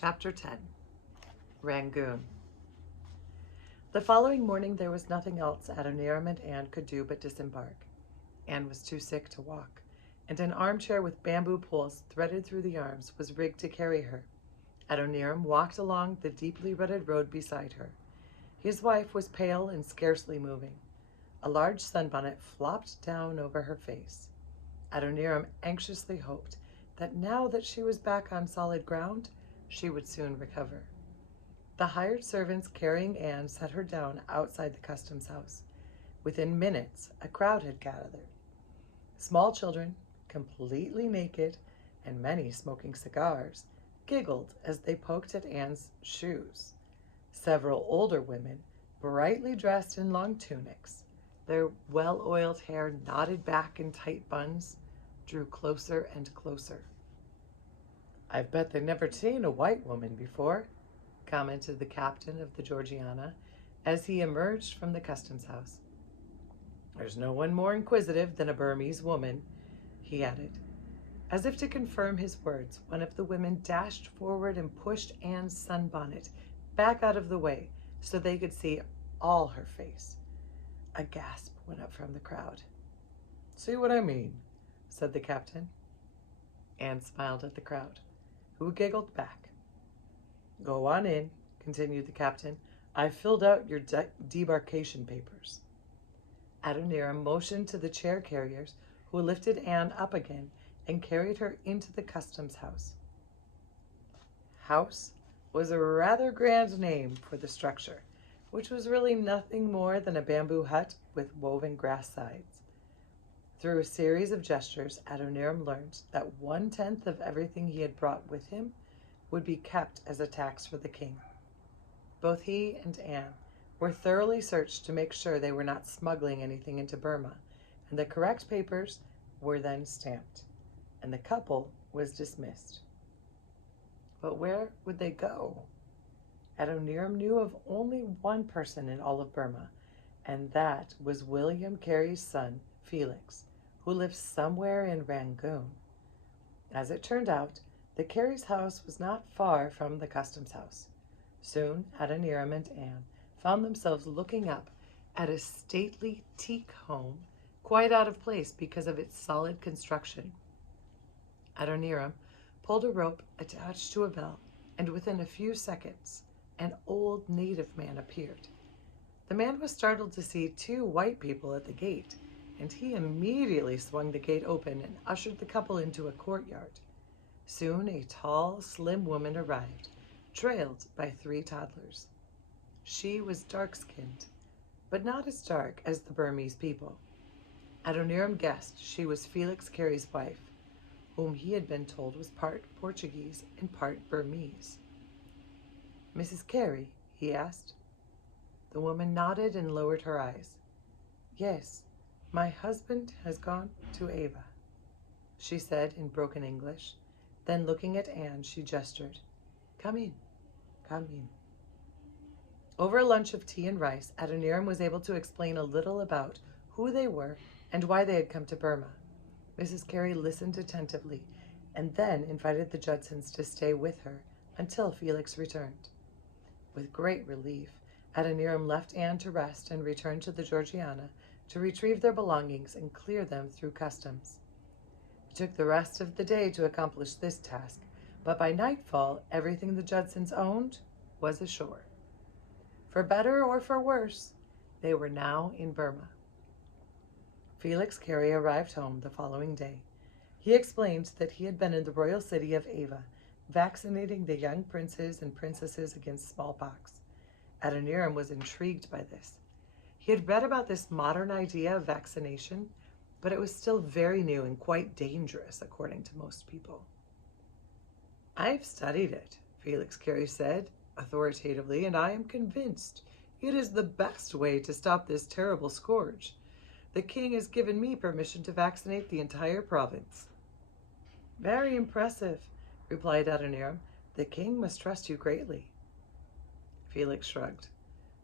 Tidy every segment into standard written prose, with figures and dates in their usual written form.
Chapter 10. Rangoon. The following morning there was nothing else Adoniram and Anne could do but disembark. Anne was too sick to walk, and an armchair with bamboo poles threaded through the arms was rigged to carry her. Adoniram walked along the deeply rutted road beside her. His wife was pale and scarcely moving. A large sunbonnet flopped down over her face. Adoniram anxiously hoped that now that she was back on solid ground, she would soon recover. The hired servants carrying Anne set her down outside the customs house. Within minutes, a crowd had gathered. Small children, completely naked, and many smoking cigars, giggled as they poked at Anne's shoes. Several older women, brightly dressed in long tunics, their well-oiled hair knotted back in tight buns, drew closer and closer. "I bet they've never seen a white woman before," commented the captain of the Georgiana as he emerged from the customs house. "There's no one more inquisitive than a Burmese woman," he added. As if to confirm his words, one of the women dashed forward and pushed Anne's sunbonnet back out of the way so they could see all her face. A gasp went up from the crowd. "See what I mean?" said the captain. Anne smiled at the crowd, who giggled back. "Go on in," continued the captain. "I've filled out your debarkation papers." Adoniram motioned to the chair carriers, who lifted Anne up again and carried her into the customs house. House was a rather grand name for the structure, which was really nothing more than a bamboo hut with woven grass sides. Through a series of gestures, Adoniram learned that 1/10 of everything he had brought with him would be kept as a tax for the king. Both he and Anne were thoroughly searched to make sure they were not smuggling anything into Burma, and the correct papers were then stamped, and the couple was dismissed. But where would they go? Adoniram knew of only one person in all of Burma, and that was William Carey's son, Felix, who lived somewhere in Rangoon. As it turned out, the Carey's house was not far from the customs house. Soon Adoniram and Anne found themselves looking up at a stately teak home, quite out of place because of its solid construction. Adoniram pulled a rope attached to a bell, and within a few seconds, an old native man appeared. The man was startled to see 2 white people at the gate, and he immediately swung the gate open and ushered the couple into a courtyard. Soon a tall, slim woman arrived, trailed by 3 toddlers. She was dark-skinned, but not as dark as the Burmese people. Adoniram guessed she was Felix Carey's wife, whom he had been told was part Portuguese and part Burmese. "Mrs. Carey?" he asked. The woman nodded and lowered her eyes. "Yes, my husband has gone to Ava," she said in broken English. Then looking at Anne, she gestured. Come in. Over a lunch of tea and rice, Adoniram was able to explain a little about who they were and why they had come to Burma. Mrs. Carey listened attentively and then invited the Judsons to stay with her until Felix returned. With great relief, Adoniram left Anne to rest and returned to the Georgiana to retrieve their belongings and clear them through customs. It took the rest of the day to accomplish this task, but by nightfall, everything the Judsons owned was ashore. For better or for worse, they were now in Burma. Felix Carey arrived home the following day. He explained that he had been in the royal city of Ava, vaccinating the young princes and princesses against smallpox. Adoniram was intrigued by this. He had read about this modern idea of vaccination, but it was still very new and quite dangerous, according to most people. "I've studied it," Felix Carey said authoritatively, "and I am convinced it is the best way to stop this terrible scourge. The king has given me permission to vaccinate the entire province." "Very impressive," replied Adoniram. "The king must trust you greatly." Felix shrugged.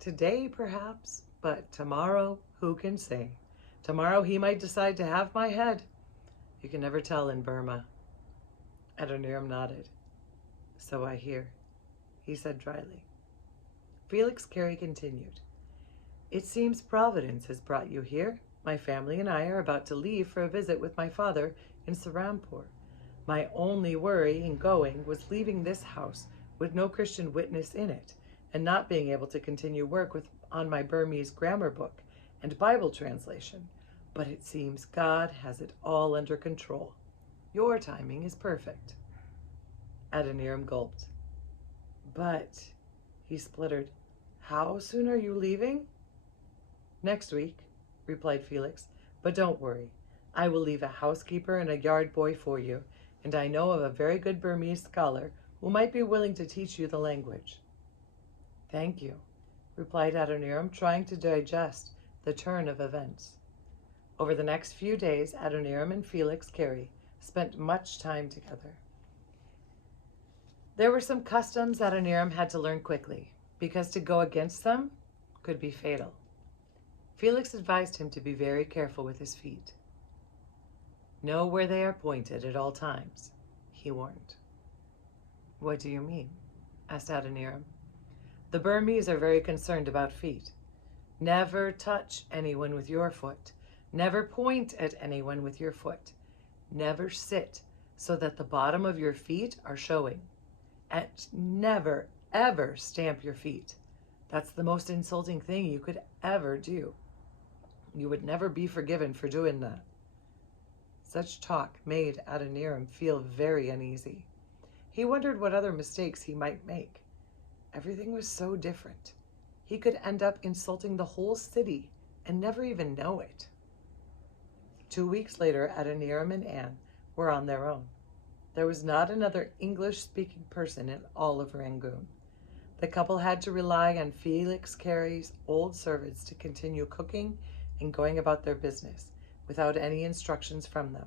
"Today, perhaps, but tomorrow, who can say? Tomorrow he might decide to have my head. You can never tell in Burma." Adoniram nodded. "So I hear," he said dryly. Felix Carey continued. It seems Providence has brought you here. My family and I are about to leave for a visit with my father in Serampore. My only worry in going was leaving this house with no Christian witness in it, and not being able to continue work on my Burmese grammar book and Bible translation. But it seems God has it all under control. Your timing is perfect. Adoniram gulped. But, he spluttered, how soon are you leaving? Next week, replied Felix. But don't worry. I will leave a housekeeper and a yard boy for you, and I know of a very good Burmese scholar who might be willing to teach you the language. Thank you, replied Adoniram, trying to digest the turn of events. Over the next few days, Adoniram and Felix Carey spent much time together. There were some customs Adoniram had to learn quickly, because to go against them could be fatal. Felix advised him to be very careful with his feet. Know where they are pointed at all times, he warned. What do you mean? Asked Adoniram. The Burmese are very concerned about feet. Never touch anyone with your foot. Never point at anyone with your foot. Never sit so that the bottom of your feet are showing. And never, ever stamp your feet. That's the most insulting thing you could ever do. You would never be forgiven for doing that. Such talk made Adoniram feel very uneasy. He wondered what other mistakes he might make. Everything was so different. He could end up insulting the whole city and never even know it. 2 weeks later, Adoniram and Anne were on their own. There was not another English-speaking person in all of Rangoon. The couple had to rely on Felix Carey's old servants to continue cooking and going about their business without any instructions from them.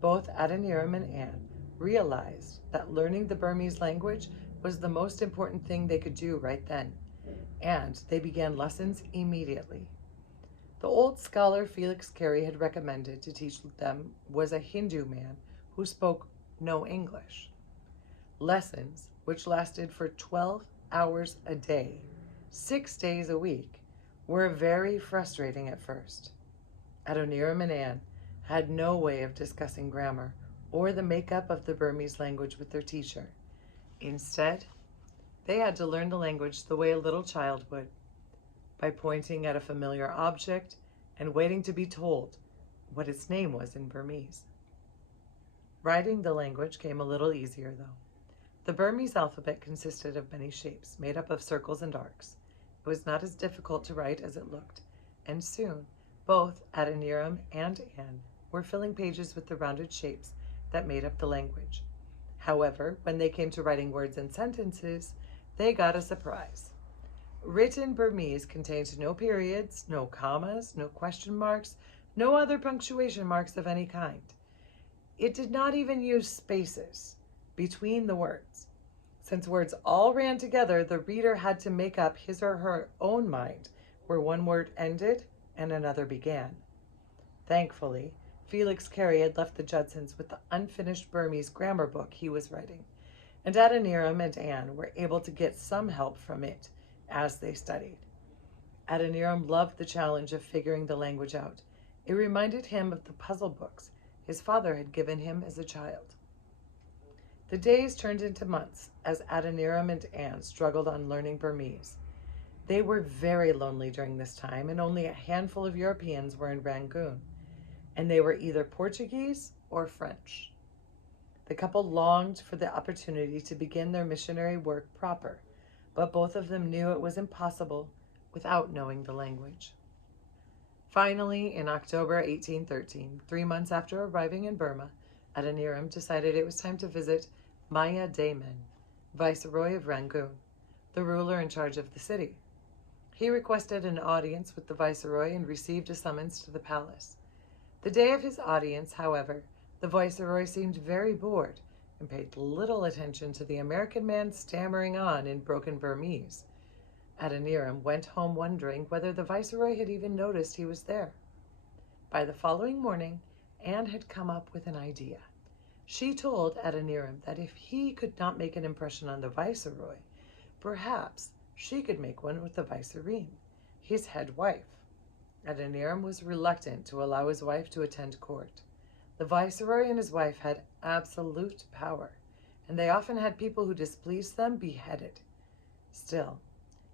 Both Adoniram and Anne realized that learning the Burmese language was the most important thing they could do right then, and they began lessons immediately. The old scholar Felix Carey had recommended to teach them was a Hindu man who spoke no English. Lessons, which lasted for 12 hours a day, 6 days a week, were very frustrating at first. Adoniram and Anne had no way of discussing grammar or the makeup of the Burmese language with their teacher. Instead, they had to learn the language the way a little child would, by pointing at a familiar object and waiting to be told what its name was in Burmese. Writing the language came a little easier, though. The Burmese alphabet consisted of many shapes, made up of circles and arcs. It was not as difficult to write as it looked, and soon both Adoniram and Anne were filling pages with the rounded shapes that made up the language. However, when they came to writing words and sentences, they got a surprise. Written Burmese contained no periods, no commas, no question marks, no other punctuation marks of any kind. It did not even use spaces between the words. Since words all ran together, the reader had to make up his or her own mind where one word ended and another began. Thankfully, Felix Carey had left the Judsons with the unfinished Burmese grammar book he was writing, and Adoniram and Anne were able to get some help from it as they studied. Adoniram loved the challenge of figuring the language out. It reminded him of the puzzle books his father had given him as a child. The days turned into months as Adoniram and Anne struggled on learning Burmese. They were very lonely during this time, and only a handful of Europeans were in Rangoon, and they were either Portuguese or French. The couple longed for the opportunity to begin their missionary work proper, but both of them knew it was impossible without knowing the language. Finally, in October 1813, 3 months after arriving in Burma, Adoniram decided it was time to visit Maya Daman, Viceroy of Rangoon, the ruler in charge of the city. He requested an audience with the Viceroy and received a summons to the palace. The day of his audience, however, the Viceroy seemed very bored and paid little attention to the American man stammering on in broken Burmese. Adoniram went home wondering whether the Viceroy had even noticed he was there. By the following morning, Anne had come up with an idea. She told Adoniram that if he could not make an impression on the Viceroy, Perhaps she could make one with the viceroy, his head wife. Adoniram was reluctant to allow his wife to attend court. The viceroy and his wife had absolute power, and they often had people who displeased them beheaded. Still,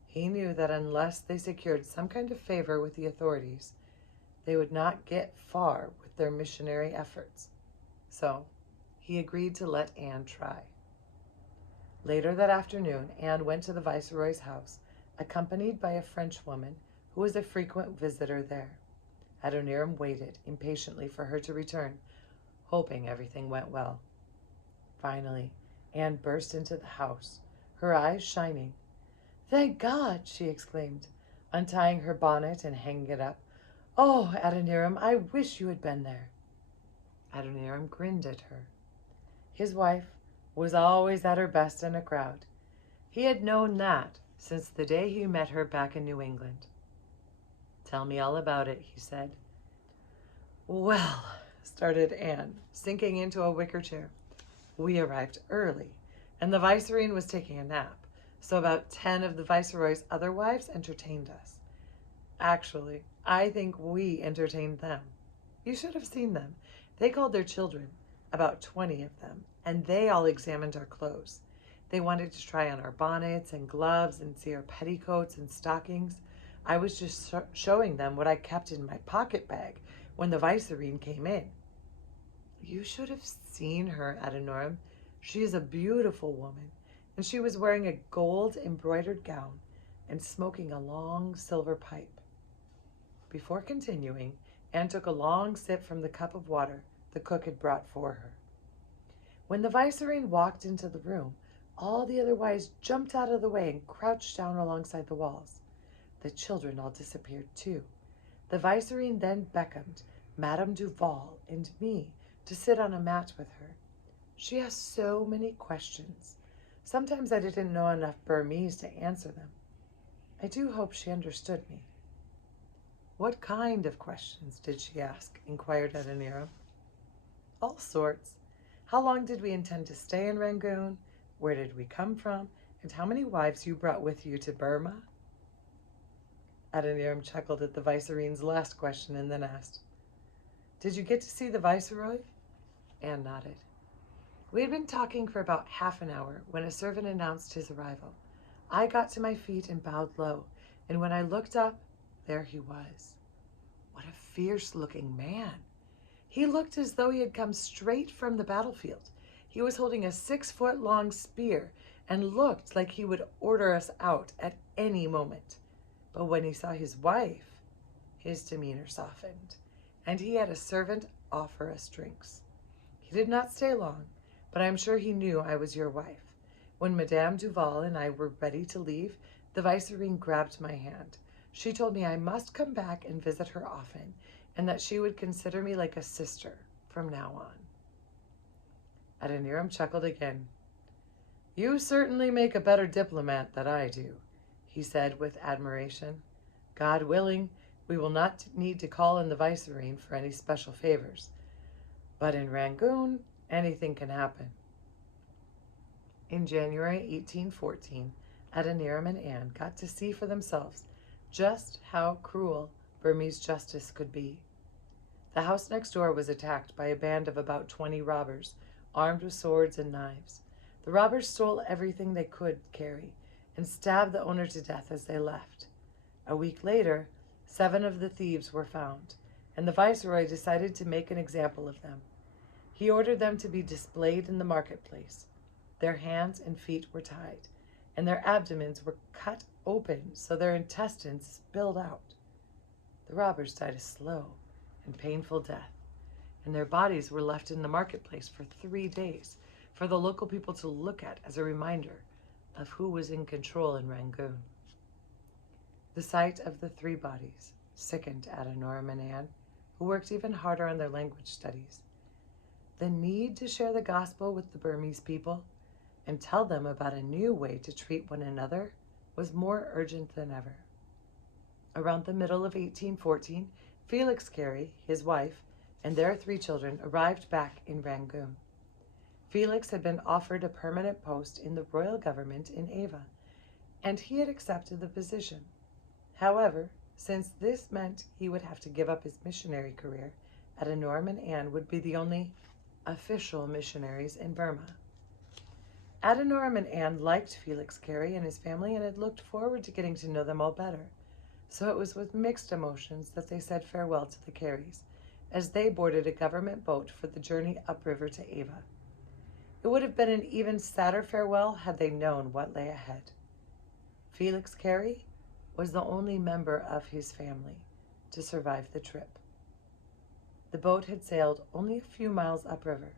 he knew that unless they secured some kind of favor with the authorities, they would not get far with their missionary efforts. So, he agreed to let Anne try. Later that afternoon, Anne went to the viceroy's house, accompanied by a French woman who was a frequent visitor there. Adoniram waited impatiently for her to return, hoping everything went well. Finally, Anne burst into the house, her eyes shining. "Thank God!" she exclaimed, untying her bonnet and hanging it up. "Oh, Adoniram, I wish you had been there." Adoniram grinned at her. His wife was always at her best in a crowd. He had known that since the day he met her back in New England. "Tell me all about it," he said. "Well," started Anne, sinking into a wicker chair, "we arrived early, and the viceroy was taking a nap, so about 10 of the viceroy's other wives entertained us. Actually, I think we entertained them. You should have seen them. They called their children, about 20 of them, and they all examined our clothes. They wanted to try on our bonnets and gloves and see our petticoats and stockings. I was just showing them what I kept in my pocket bag when the viceroy came in. You should have seen her, Adoniram. She is a beautiful woman, and she was wearing a gold embroidered gown and smoking a long silver pipe." Before continuing, Anne took a long sip from the cup of water the cook had brought for her. When the viceroy walked into the room, all the other wives jumped out of the way and crouched down alongside the walls. The children all disappeared too. The viceroy then beckoned Madame Duval and me to sit on a mat with her. She asked so many questions. Sometimes I didn't know enough Burmese to answer them. I do hope she understood me. "What kind of questions did she ask?" inquired Adoniram. "All sorts. How long did we intend to stay in Rangoon? Where did we come from? And how many wives you brought with you to Burma?" Adoniram chuckled at the viceroy's last question and then asked, "Did you get to see the viceroy?" Anne nodded. We had been talking for about half an hour when a servant announced his arrival. I got to my feet and bowed low, and when I looked up, there he was. What a fierce-looking man! He looked as though he had come straight from the battlefield. He was holding a 6-foot-long spear and looked like he would order us out at any moment. But when he saw his wife, his demeanor softened, and he had a servant offer us drinks. He did not stay long, but I am sure he knew I was your wife. When Madame Duval and I were ready to leave, the viceroy grabbed my hand. She told me I must come back and visit her often, and that she would consider me like a sister from now on. Adoniram chuckled again. "You certainly make a better diplomat than I do," he said with admiration. "God willing, we will not need to call in the viceroy for any special favors. But in Rangoon, anything can happen." In January 1814, Adoniram and Anne got to see for themselves just how cruel Burmese justice could be. The house next door was attacked by a band of about 20 robbers, armed with swords and knives. The robbers stole everything they could carry and stabbed the owner to death as they left. A week later, 7 of the thieves were found, and the viceroy decided to make an example of them. He ordered them to be displayed in the marketplace. Their hands and feet were tied, and their abdomens were cut open so their intestines spilled out. The robbers died a slow and painful death, and their bodies were left in the marketplace for 3 days for the local people to look at as a reminder of who was in control in Rangoon. The sight of the 3 bodies sickened Adoniram and Anne, who worked even harder on their language studies. The need to share the gospel with the Burmese people and tell them about a new way to treat one another was more urgent than ever. Around the middle of 1814, Felix Carey, his wife, and their 3 children arrived back in Rangoon. Felix had been offered a permanent post in the royal government in Ava, and he had accepted the position. However, since this meant he would have to give up his missionary career, Adoniram and Anne would be the only official missionaries in Burma. Adoniram and Anne liked Felix Carey and his family and had looked forward to getting to know them all better. So it was with mixed emotions that they said farewell to the Careys as they boarded a government boat for the journey upriver to Ava. It would have been an even sadder farewell had they known what lay ahead. Felix Carey was the only member of his family to survive the trip. The boat had sailed only a few miles upriver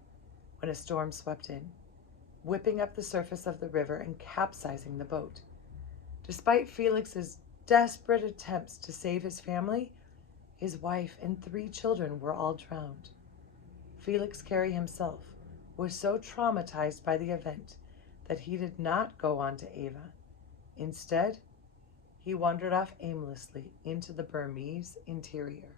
when a storm swept in, whipping up the surface of the river and capsizing the boat. Despite Felix's desperate attempts to save his family, his wife and 3 children were all drowned. Felix Carey himself was so traumatized by the event that he did not go on to Ava. Instead, he wandered off aimlessly into the Burmese interior.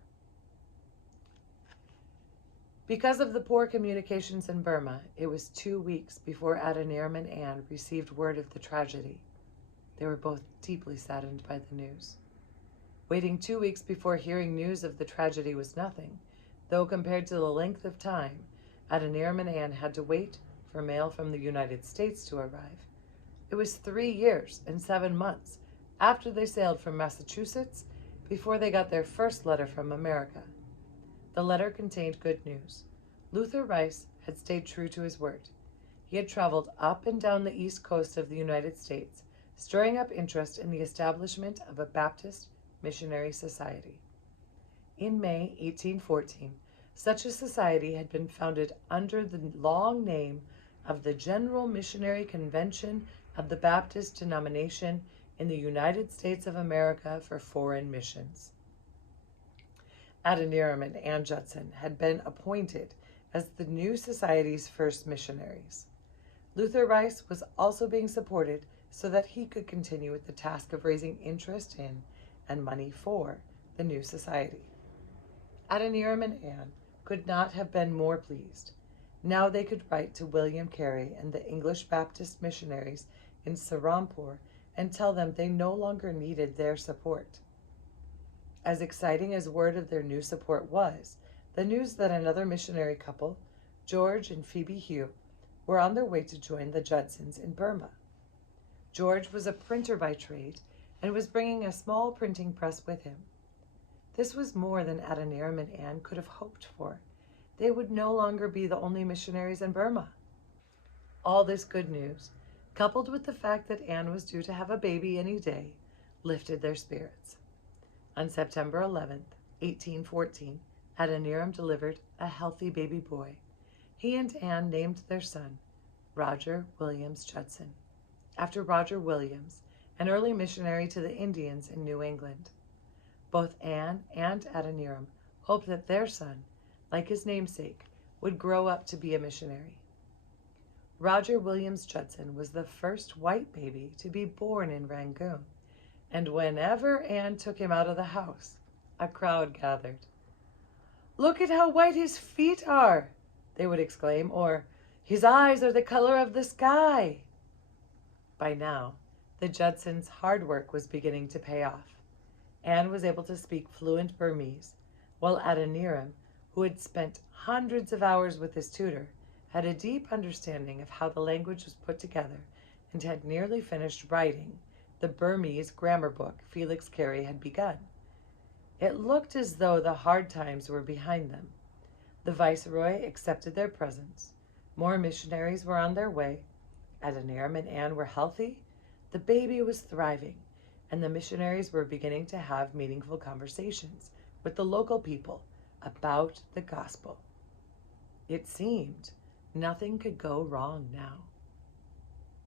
Because of the poor communications in Burma, it was 2 weeks before Adoniram and Anne received word of the tragedy. They were both deeply saddened by the news. Waiting 2 weeks before hearing news of the tragedy was nothing, though compared to the length of time Adoniram and Anne had to wait for mail from the United States to arrive. It was 3 years and 7 months after they sailed from Massachusetts before they got their first letter from America. The letter contained good news. Luther Rice had stayed true to his word. He had traveled up and down the east coast of the United States, stirring up interest in the establishment of a Baptist missionary society. In May 1814, such a society had been founded under the long name of the General Missionary Convention of the Baptist Denomination in the United States of America for Foreign Missions. Adoniram and Ann Judson had been appointed as the new society's first missionaries. Luther Rice was also being supported so that he could continue with the task of raising interest in and money for the new society. Adoniram and Anne could not have been more pleased. Now they could write to William Carey and the English Baptist missionaries in Serampore and tell them they no longer needed their support. As exciting as word of their new support was, the news that another missionary couple, George and Phoebe Hugh, were on their way to join the Judsons in Burma. George was a printer by trade and was bringing a small printing press with him. This was more than Adoniram and Anne could have hoped for. They would no longer be the only missionaries in Burma. All this good news, coupled with the fact that Anne was due to have a baby any day, lifted their spirits. On September 11th, 1814, Adoniram delivered a healthy baby boy. He and Anne named their son Roger Williams Judson, after Roger Williams, an early missionary to the Indians in New England. Both Anne and Adoniram hoped that their son, like his namesake, would grow up to be a missionary. Roger Williams Judson was the first white baby to be born in Rangoon, and whenever Anne took him out of the house, a crowd gathered. "Look at how white his feet are," they would exclaim, or "His eyes are the color of the sky." By now, the Judsons' hard work was beginning to pay off. Anne was able to speak fluent Burmese, while Adoniram, who had spent hundreds of hours with his tutor, had a deep understanding of how the language was put together and had nearly finished writing the Burmese grammar book Felix Carey had begun. It looked as though the hard times were behind them. The Viceroy accepted their presence. More missionaries were on their way. Adoniram and Anne were healthy. The baby was thriving, and the missionaries were beginning to have meaningful conversations with the local people about the gospel. It seemed nothing could go wrong now.